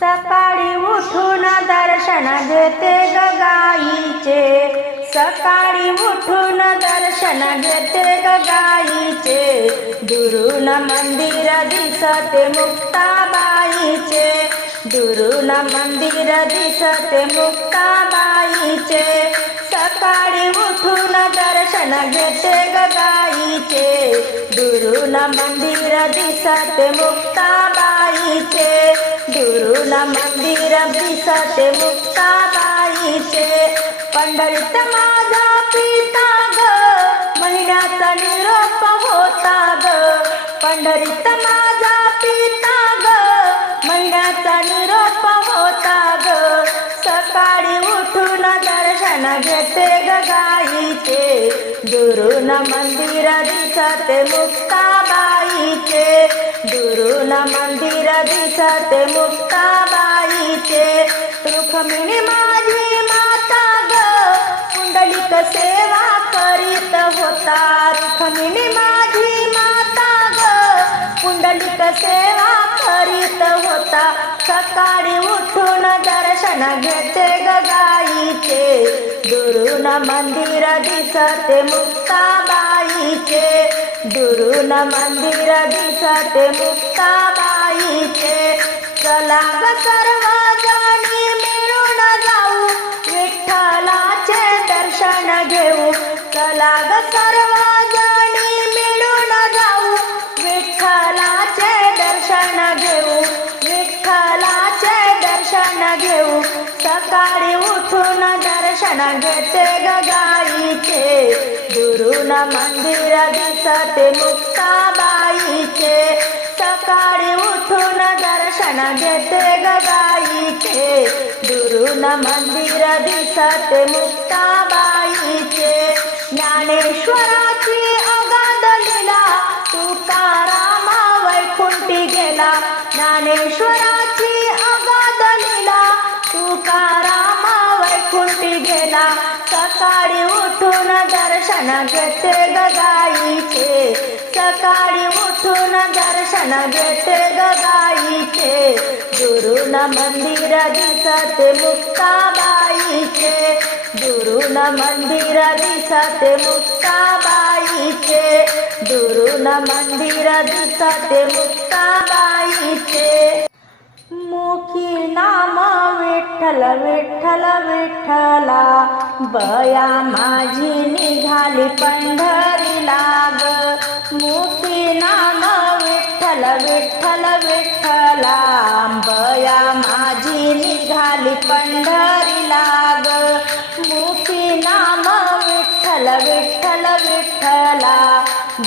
सकाळी उठून दर्शन घेते ग गाईचे, सकाळी उठून दर्शन घेते ग गाईचे, दुरून मंदिर दिसते मुक्ताबाईचे, दुरून मंदिर दिसते मुक्ताबाईचे, सकाळी उठून दर्शन घेते ग गाईचे, दुरून मंदिर दिसते मुक्ताबाईचे, दुरून मंदिर दिसते मुक्ताबाईचे, पंढरीत माझा पिता ग, महिन्याचा निरोप होता ग, पंढरीत माझा पिता ग, महिन्याचा निरोप होता ग, सकाळी उठून दर्शन घेते ग गाईचे, दुरून मंदिर दिसते मुक्ताबाईचे, दुरून मंदिर दिसते मुक्ताबाईचे, रुक्मिणी माझी माता ग, पुंडलिक सेवा करीत होता, रुक्मिणी माझी माता ग, पुंडलिक सेवा करीत होता, सकाळी उठून दर्शन घेते ग गाईचे, दुरून मंदिर दिसते मुक्ताबाईचे, दुरून मंदिर दिसते मुक्ताबाईचे, चला ग सर्वजणी मिळून जाऊ, विठ्ठलाचे दर्शन घेऊ, चला ग सर्वजणी मिळून जाऊ, विठ्ठलाचे दर्शन घेऊ, विठ्ठलाचे दर्शन घेऊ, सकाळी उठून दर्शन घेते ग गाईचे, दुरून मंदिर दिसते मुक्ताबाईचे, सकाळी उठून दर्शन घेते ग गाईचे, दुरून मंदिर दिसते मुक्ताबाईचे, ज्ञानेश्वराची अगाध लीला, तुकाराम वैकुंठी गेला, ज्ञानेश्वराची अगाध लीला, तुकाराम वैकुंठी गेला, सकाळी उठून दर्शन घेते ग गाईचे, सकाळी उठून दर्शन घेते ग गाईचे, दुरून मंदिर दिसते मुक्ताबाईचे, दुरून मंदिर दिसते मुक्ताबाईचे, दुरून मंदिर दिसते मुक्ताबाईचे, मुखी नाम विठ्ठल विठ्ठल विठ्ठला, बया माझी निघाली पंढरीला ग, मुखी नाम विठ्ठल विठ्ठल विठ्ठला, बया माझी निघाली पंढरीला ग, मुखी नाम विठ्ठल विठ्ठल विठ्ठला,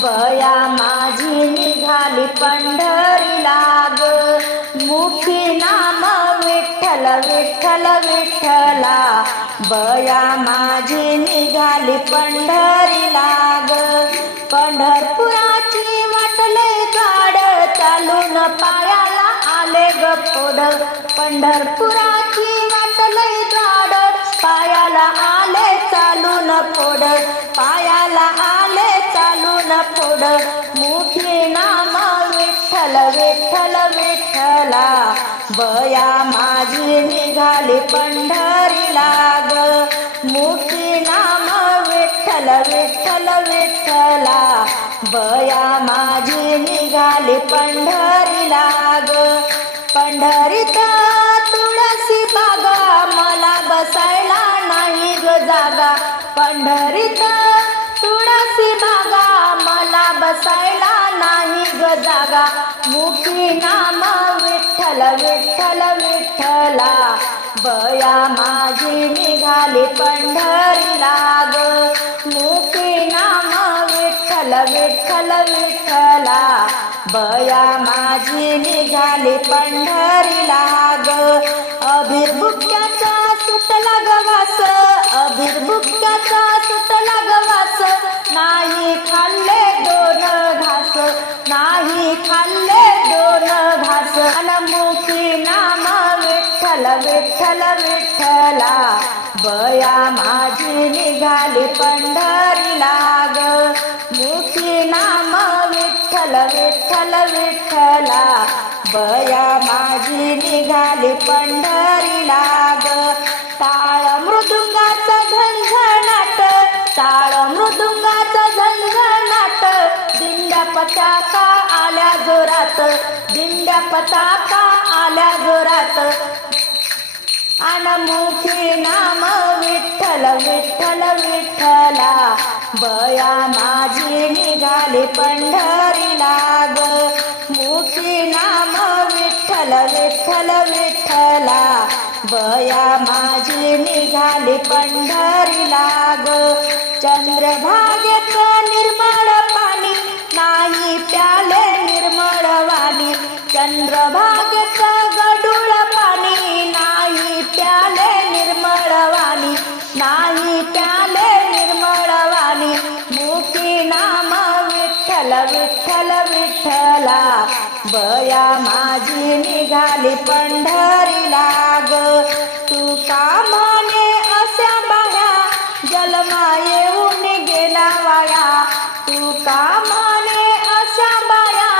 बया माझी निघाली पंढरीला ग, मुखी नाम विठ्ठल विठ्ठल विठ्ठला, बया माझी निघाली पंढरीला ग, पंढरपुराची वाटले गाड, चालून पायाला आले ग फोड, पंढरपुराची वाटले गाड, पायाला आले चालून फोड, पायाला आले चालून फोड, मुखी नाम विठ्ठल विठ्ठल विठ्ठला, बया माझी निघाली पंढरीला ग, मुखी नाम विठ्ठल विठ्ठल विठ्ठला, बया माझी निघाली पंढरीला ग, पंढरीत तुळशी बागा, मला बसायला नाही ग जागा, पंढरीत तुळशी बागा, मला बसायला नाही ग जागा, मुखी नाम विठ्ठल विठ्ठल विठ्ठला, बया माझी निघाली पंढरीला ग, मुखी नाम विठ्ठल विठ्ठल विठ्ठला, बया माझी निघाली पंढरीला ग, अभिर्भुक्याचा सुटला गवास, अभिर्भुक्याचा सुटला गवास, नाही खाल्ले दोन घास, नाही खाल्ले दोन घास, मुखी नाम विठ्ठल विठ्ठल विठ्ठला, बया माझी निघाली पंढरीला ग, मुखी नाम विठ्ठल विठ्ठल विठ्ठला, बया माझी निघाली निघाली पंढरीला ग. टाळ मृदुंगाचं झणझणाट, टाळ मृदुंगाचं झणझणाट, दिंड्या पताका आल्या जोरात, दिंड्या पताका आल्या जोरात. अनमुखी नाम विठ्ठल विठ्ठल विठ्ठला, बया माझी निघाली पंढरीला ग. मुखी नाम विठ्ठल विठ्ठल विठ्ठला, बया माझी निघाली पंढरीला ग. चंद्रभागेत निर्मळ पाणी, नाही प्याले निर्मळ वाणी, चंद्रभागेत गडूळ पाणी, नाही प्याले निर्मळ वाणी, नाही प्याले निर्मळ वाणी. मुखी नाम विठ्ठल विठ्ठल विठ्ठला, बया माझी निघाली पंढरीला ग. तुका म्हणे अशा बाया, जन्मा येऊन गेला वाया, तुका म्हणे अशा बाया,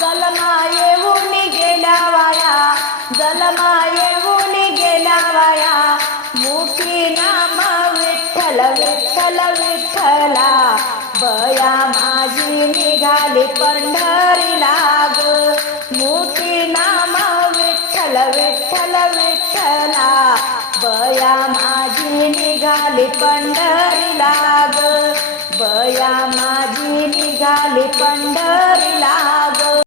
जन्मा येऊन गेला वाया, जन्मा येऊन गेला वाया. मुखी नाम विठ्ठल विठ्ठल विठ्ठला, बया माझी निघाली पंढरीला ग. मुखी नाम विठ्ठल विठ्ठल विठ्ठला, बया माझी निघाली पंढरीला ग. बया माझी निघाली पंढरीला ग.